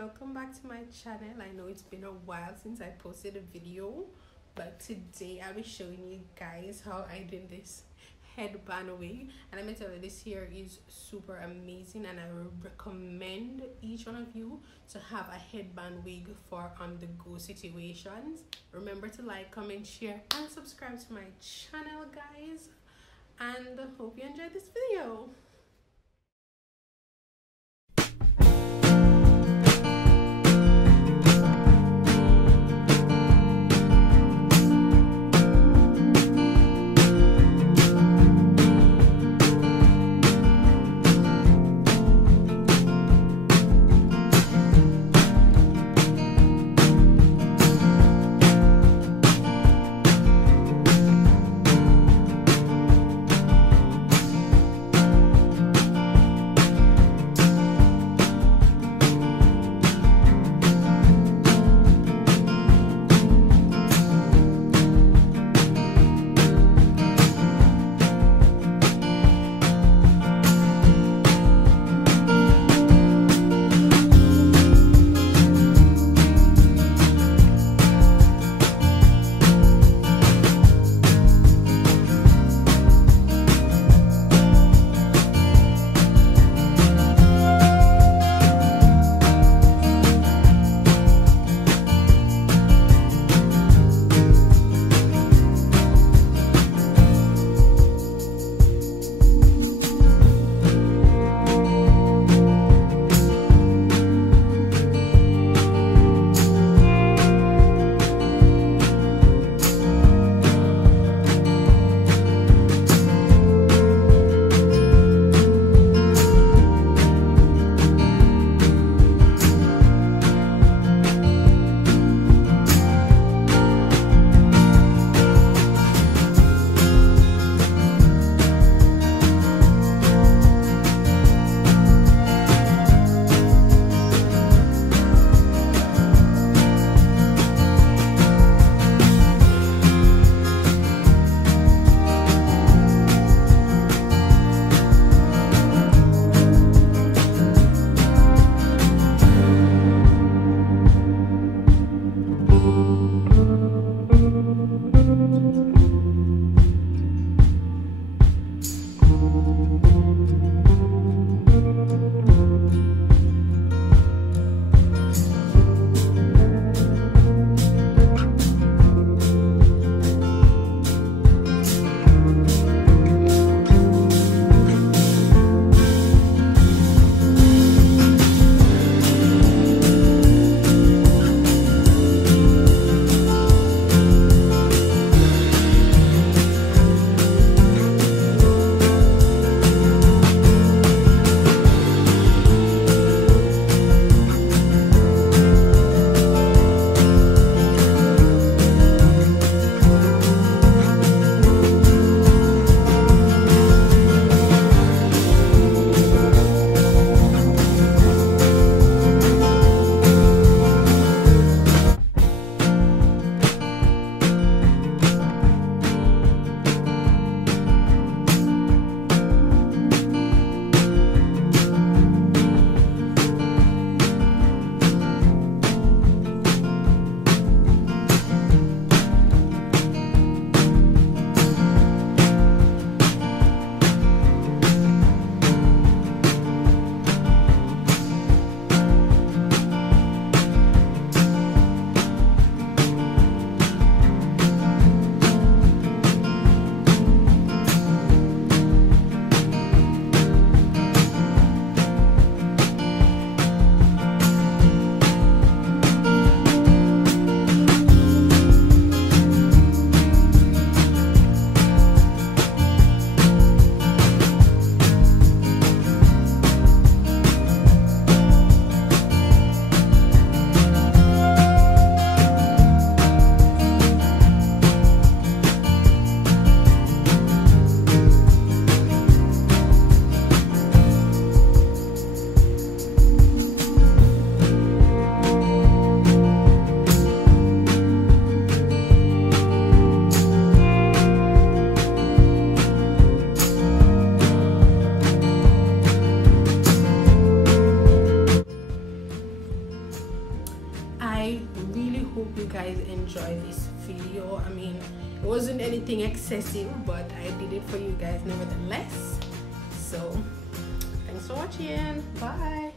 welcome back to my channel. I know it's been a while since I posted a video, but today I'll be showing you guys how I did this headband wig, and let me tell you, this hair is super amazing and I will recommend each one of you to have a headband wig for on the go situations. Remember to like, comment, share and subscribe to my channel, guys, and hope you enjoyed this video. I really hope you guys enjoy this video. I mean, it wasn't anything excessive, but I did it for you guys nevertheless. So thanks for watching. Bye.